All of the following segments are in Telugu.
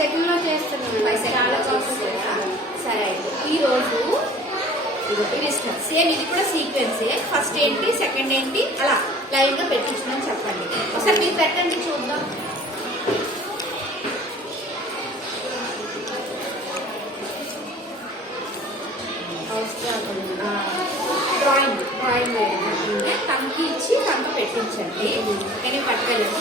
సెకండ్లో చేస్తున్నాను. 5 సెకండ్లో చేస్తున్నాను. సరే అయితే ఈరోజు ఇది ఇష్టం సేమ్, ఇది కూడా సీక్వెన్సే. ఫస్ట్ ఏంటి, సెకండ్ ఏంటి, అలా లైన్గా పెట్టించమని చెప్పండి. ఒకసారి మీరు పెట్టండి చూద్దాం. డ్రాయింగ్ తనకి ఇచ్చి తనకు పెట్టించండి. నేను పట్టుకెళ్ళాను.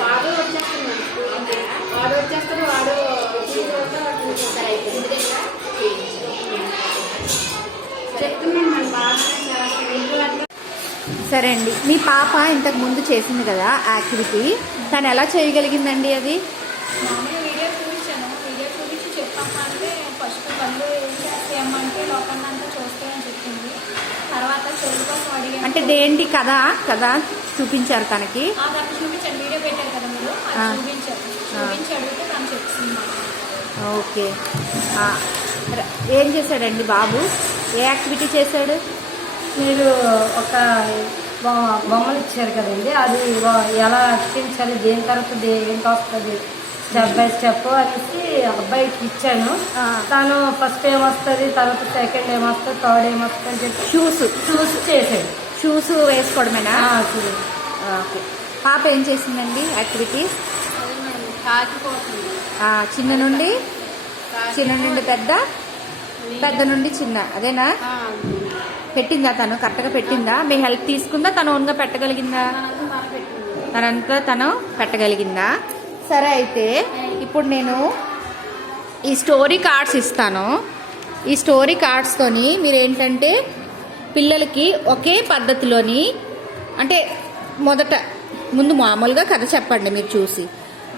వాడు వచ్చేస్తున్నాడు, వాడు వచ్చేస్తాడు, వాడు చెప్తున్నాను మన బాగా. సరే అండి, మీ పాప ఇంతకు ముందు చేసింది కదా యాక్టివిటీ, తను ఎలా చేయగలిగిందండి అది? మామూలుగా వీడియో చూపించాను. వీడియో చూపించి చెప్పమ్మా అంటే ఫస్ట్ కళ్ళు ఏమంటే లోపల అంతా చూస్తాయని చెప్పింది. తర్వాత చెవుల కోసం అడిగాను. అంటే దేంటి కదా చూపించారు తనకి? దాన్ని చూపించాను, వీడియో పెట్టారు కదా మీరు, అది చూపించి అడిగితే తను చెప్తుంది. ఓకే, ఏం చేశాడండి బాబు? ఏ యాక్టివిటీ చేశాడు? మీరు ఒక బొమ్మలు ఇచ్చారు కదండి, అది ఎలా అతికించాలి, దేని తర్వాత ఏంటి వస్తుంది స్టెప్ బై స్టెప్ అనేసి అబ్బాయికి ఇచ్చాను. తను ఫస్ట్ ఏమొస్తుంది, తర్వాత సెకండ్ ఏమొస్తుంది, థర్డ్ ఏమొస్తుంది అని చెప్పి షూస్ చేసాడు. షూస్ వేసుకోవడమేనా? ఓకే. పాప ఏం చేసిందండి యాక్టివిటీ? చిన్న నుండి పెద్ద నుండి చిన్న, అదేనా? పెట్టిందా తను? కరెక్ట్గా పెట్టిందా? మీ హెల్ప్ తీసుకుందా? తను ఓన్గా పెట్టగలిగిందా? తనంతా తను పెట్టగలిగిందా? సరే అయితే ఇప్పుడు నేను ఈ స్టోరీ కార్డ్స్ ఇస్తాను. ఈ స్టోరీ కార్డ్స్తోని మీరు ఏంటంటే పిల్లలకి ఒకే పద్ధతిలోని, అంటే ముందు మామూలుగా కథ చెప్పండి. మీరు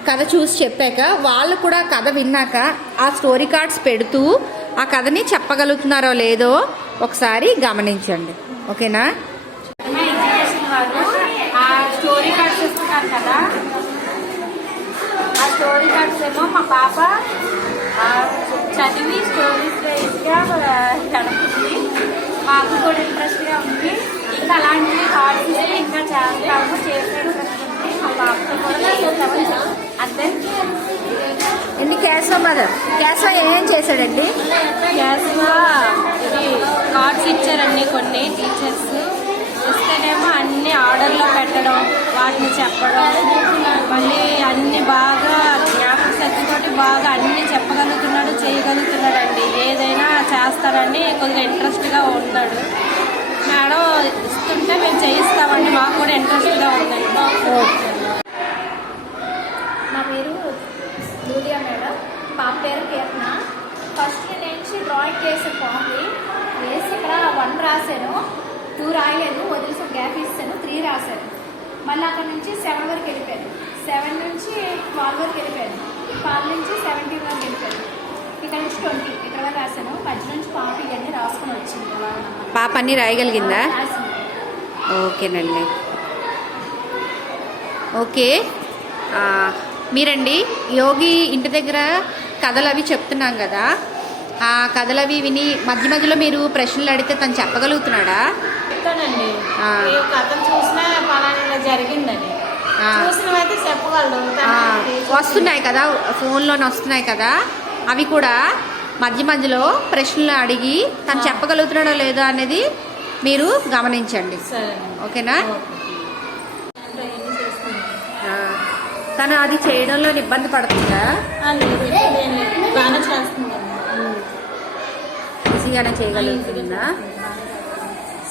కథ చూసి చెప్పాక వాళ్ళు కూడా కథ విన్నాక ఆ స్టోరీ కార్డ్స్ పెడుతూ ఆ కథని చెప్పగలుగుతున్నారో లేదో ఒకసారి గమనించండి. ఓకేనా? ఆ స్టోరీ కార్డ్స్ ఇస్తున్నారు కదా, ఆ స్టోరీ కార్డ్స్ ఏమో మా పాప చదివి స్టోరీస్ వైజ్గా గడుపుతుంది. మాకు కూడా ఇంట్రెస్ట్గా ఉంది. ఇంకా అలాంటి కార్డ్స్ ఇంకా చేస్తాము, చేసే ఇంట్రెస్ట్ ఉంది. మా పాపతో కూడా అంతే. అండి కేశవ ఏం చేశాడండి? కేశవ ఇది కార్డ్స్ ఇచ్చారండి కొన్ని టీచర్స్. ఇస్తేనేమో అన్ని ఆర్డర్లో పెట్టడం, వాటిని చెప్పడం, మళ్ళీ అన్ని బాగా జ్ఞాపక శక్తితోటి బాగా అన్ని చెప్పగలుగుతున్నాడు, చేయగలుగుతున్నాడండి. ఏదైనా చేస్తారని కొద్దిగా ఇంట్రెస్ట్గా ఉన్నాడు. మేడం ఇస్తుంటే మేము చేయిస్తామండి, మాకు కూడా ఇంట్రెస్ట్గా ఉందండి. నా పేరు జూలియా మేడం, పాప పేరు కీర్తన. ఫస్ట్ నుంచి డ్రాయింగ్ చేసాను. బాగుంది వేసి ఇక్కడ 1 రాశాను, 2 రాయలేదు, వదిలేసి గ్యాప్ ఇస్తాను, 3 రాశాను. మళ్ళీ అక్కడ నుంచి 7 వరకు వెళ్ళిపోయాను. 7 నుంచి 12 వరకు వెళ్ళిపోయాను. 12 నుంచి 17 వరకు వెళ్ళిపోయాను. ఇక్కడ నుంచి 20 ఇక్కడ వరకు రాశాను. మధ్య నుంచి పాప ఇవన్నీ రాసుకొని వచ్చింది. పాప అన్ని రాయగలిగిందా? ఓకేనండి. ఓకే, మీరండి యోగి ఇంటి దగ్గర కథలు అవి చెప్తున్నాం కదా, ఆ కథలు అవి విని మధ్య మధ్యలో మీరు ప్రశ్నలు అడిగితే తను చెప్పగలుగుతున్నాడా? చెప్తానండి. కథను చూసినా పలానా జరిగిందని చూసినవైతే చెప్పగలడు. వస్తున్నాయి కదా, ఫోన్లోనే వస్తున్నాయి కదా, అవి కూడా మధ్య మధ్యలో ప్రశ్నలు అడిగి తను చెప్పగలుగుతున్నాడో లేదో అనేది మీరు గమనించండి. ఓకేనా? తను అది చేయడంలో ఇబ్బంది పడుతుందా? బాగా చేస్తుంది, ఈజీగానే చేయగలుగుతుందా?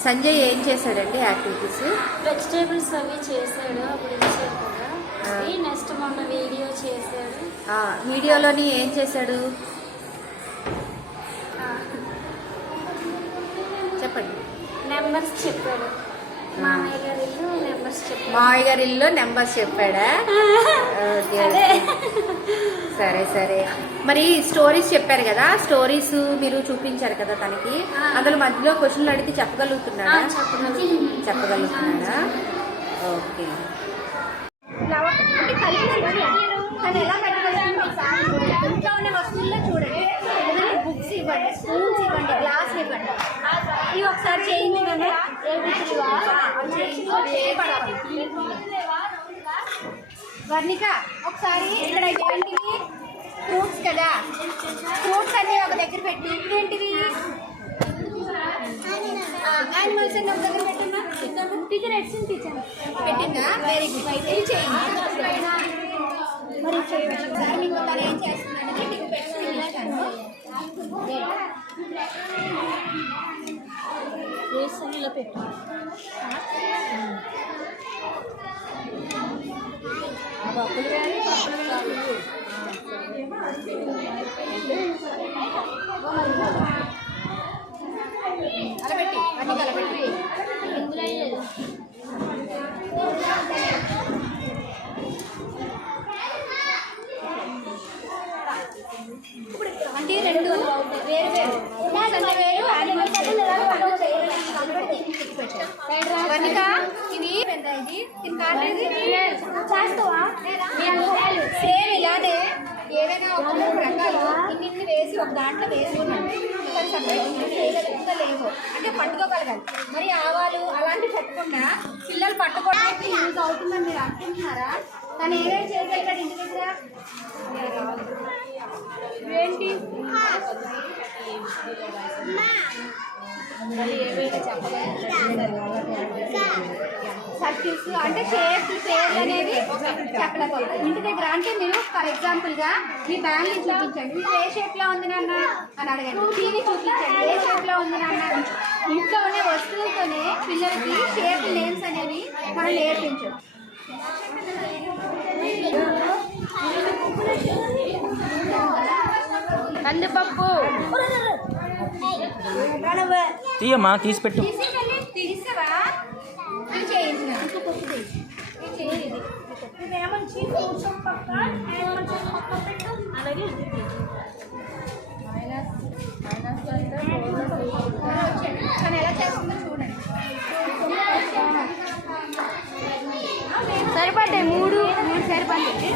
సంజయ్ ఏం చేశాడండి యాక్టివిటీస్? వెజిటేబుల్స్ అవి చేశాడు, అప్పుడు ఇచ్చాడు కదా. నెక్స్ట్ మొన్న వీడియో చేశాడు. వీడియోలోని ఏం చేశాడు చెప్పండి. నెంబర్స్ చెప్పాడు. మామయ్య గారి ఇల్లు నెంబర్స్ చెప్పాడా? సరే సరే. మరి స్టోరీస్ చెప్పారు కదా, స్టోరీస్ మీరు చూపించారు కదా తనకి, అందులో మధ్యలో క్వశ్చన్లు అడిగి చెప్పగలుగుతున్నాడా? చెప్పగలుగుతున్నాడా? ఓకే. ఇంట్లో ఉన్న వస్తువుల్లో చూడండి, బుక్స్ ఇవ్వండి, స్పూన్స్ ఇవ్వండి, గ్లాస్ ఇవ్వండి, ఇవి ఒకసారి చేయించండి. వర్ణిక ఒకసారి ఇక్కడ ఏంటివి ఫ్రూట్స్ కదా, ఫ్రూట్స్ అన్ని ఒక దగ్గర పెట్టి ఇదేంటివి యానిమల్స్ అన్ని ఒక దగ్గర పెట్టినా టీచర్ ఎక్స్టెంట్ టీచర్ పెట్టిందా? Very good. ఇది చేయండి మరి సార్ మీకు తను ఏం చేస్తున్నాడంటే మీకు పెట్టిస్తాను పెట్టు. అలా పెట్టి అన్ని కలపెట్టి అంటే రెండు వేరు వేరు వేరు యానిమల్స్ వర్ణిక ఇది ఇది కాదండి చేస్తావా? సేమ్ ఇలానే ఏదైనా ఒక మూడు రకాలు ఇన్ని వేసి ఒక దాంట్లో వేసుకున్నాను ఇంకా లేవు అంటే పట్టుకోగలగాలి. మరి ఆవాలు అలాంటివి పెట్టకుండా పిల్లలు పట్టుకోవడానికి యూజ్ అవుతుందని మీరు అనుకుంటున్నారా? తను ఏమేమి చేయగలిగాడు ఇంటి దగ్గర ఏంటి సర్కిల్స్ అంటే షేప్స్ పేర్లు అనేది చెప్పలేకపోతే ఇంటి దగ్గర అంటే మీరు ఫర్ ఎగ్జాంపుల్ గా మీ బ్యాంక్ చూపించండి, ఇది ఏ షేప్ లో ఉంది నాన్న అని అడగండి. టీవీ చూపించండి, ఏ షేప్ లో ఉంది నాన్న. ఇంట్లో ఉన్న వస్తువులతోనే పిల్లలకి షేప్ నేమ్స్ అనేవి మనం నేర్పించు. కందిపప్పు తీయమ్మా, తీసి పెట్టు. తీసావా? ఇది చేయించిన తను ఎలా చేస్తుందో చూడండి. సరిపడ్డాయి, మూడు సరిపడ్డాయి.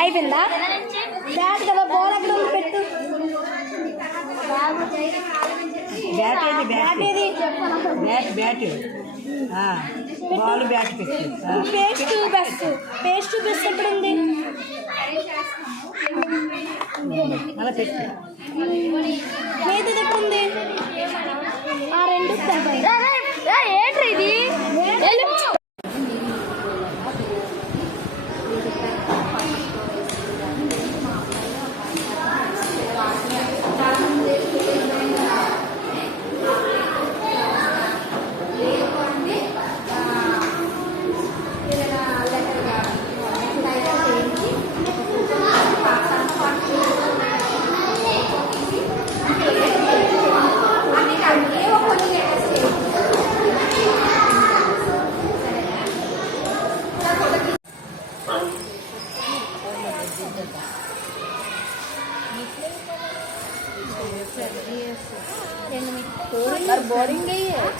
అయిపోయిందా? బ్యాట్ కదా, బాల్ అక్కడ పెట్టు. బ్యాట్ ఏది? బ్యాట్ ఏది? బ్యాట్ బ్యాట్ బాల్ బ్యాట్ పెట్టు. పేస్ట్ బెస్ట్, పేస్ట్ బెస్ట్ ఎప్పుడు ఉంది? అలా పెట్టు. ఏది ఎక్కడ ఉంది? ఆ రెండు ఏంట్రీ ఇది? బోరింగ్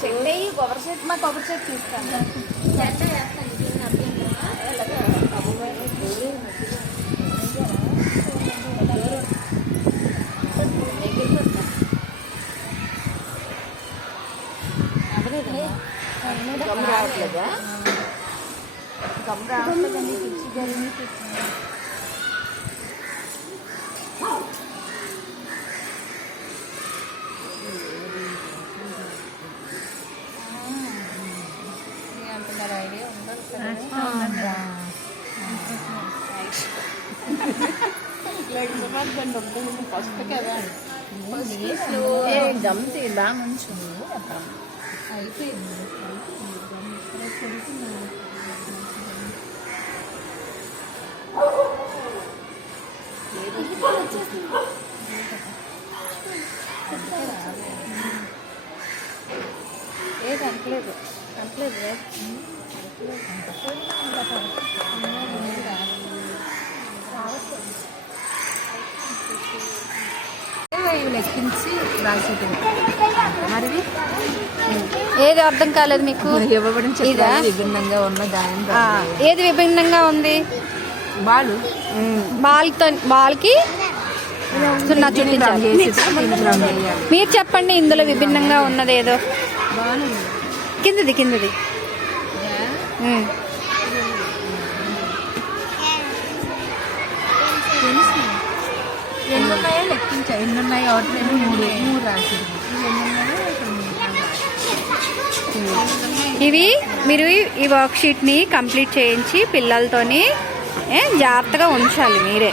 చెట్టు అయ్యి కొబ్బరి చెట్టు, మా కొబ్బరి చెట్టు తీస్తాను. గమ్ రావట్లేదా? గమ్ రావట్లేదండి, పిచ్చి జరిగి ఐడియా ఉండాలి కదా. ఫస్ట్ కదా గమ్తి బాగా మంచి అయిపోయింది. ఏది అంటలేదు అంటలేదు లెక్కించి రాసేది. మరి ఏది అర్థం కాలేదు మీకు? ఇవ్వబడిన ఇదా విభిన్నంగా ఉన్న దాని ఏది విభిన్నంగా ఉంది? బాల్ బాల్కి సున్నా చూపించాలి. మీరు చెప్పండి ఇందులో విభిన్నంగా ఉన్నది ఏదో. కిందది కిందది ఎన్ని ఉన్నాయో లెక్కించా, ఎన్ని ఉన్నాయో ఒకటి 2 3 రాసింది. ఇవి మీరు ఈ వర్క్ షీట్ని కంప్లీట్ చేయించి పిల్లలతోని జాగ్రత్తగా ఉంచాలి మీరే.